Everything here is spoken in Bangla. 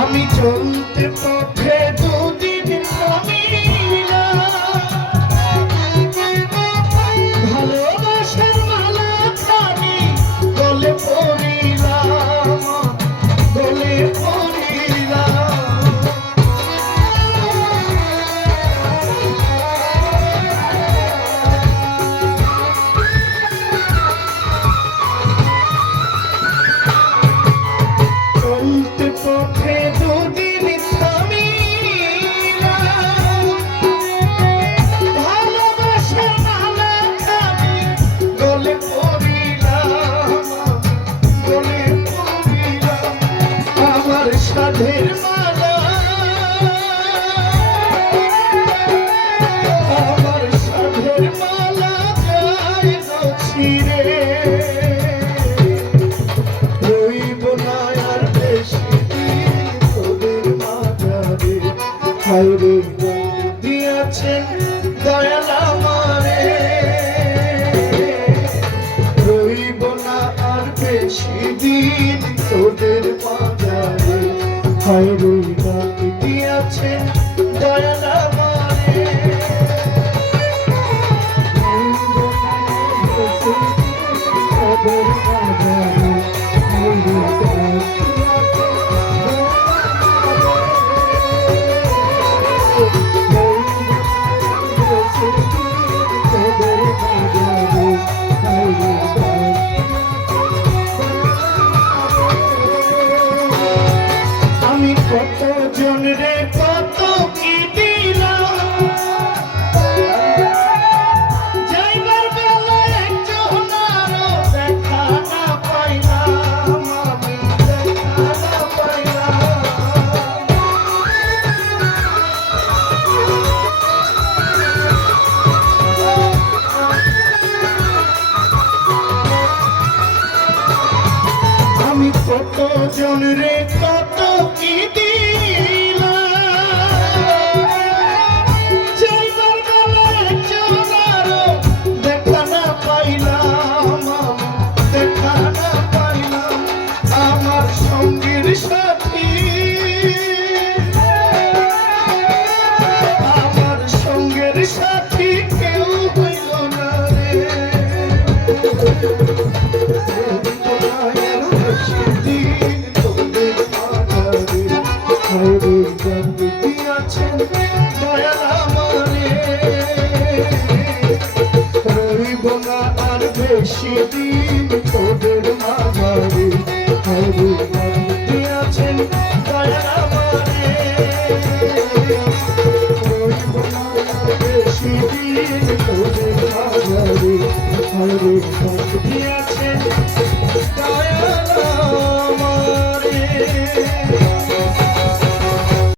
আমি চলতে পথে দুদিন ভালোবাসার মালা খানি গলে পড়িলাম, গলে পড়িলাম। চলতে পথে দুদিন থামিলাম, ভালোবাসার মালা খানি গলে পড়িলাম, গলে পড়িলাম। আমার সাধের মালা, আমার সাধের মালা যায় ছিঁড়ে, রইব না আর বেশি দিন তোদের মাঝারে। হায়রে দিয়াছেন দয়াল আমারে, রইব না আর বেশি দিন তোদের মাঝারে। হায়রে দিয়াছেন দয়াল আমারে, তোদের মাঝারে। আমি কত জন রে কত কি দিলাম, যাইবার বেলায় একজন আরো দেখা না পাইলাম, আমি দেখা না পাইলাম। আমি কত জন রে কত কি দিলাম, যাইবার বেলায় একজন আরো দেখা না পাইলাম, আমি দেখা না পাইলাম। আমার সঙ্গীর সাথী, আমার সঙ্গের সাথী কেউ হইল না রে। দিন তোদের মাঝারে, হায়রে দিয়াছেন দয়াল আমারে, রইব না আর বেশি দিন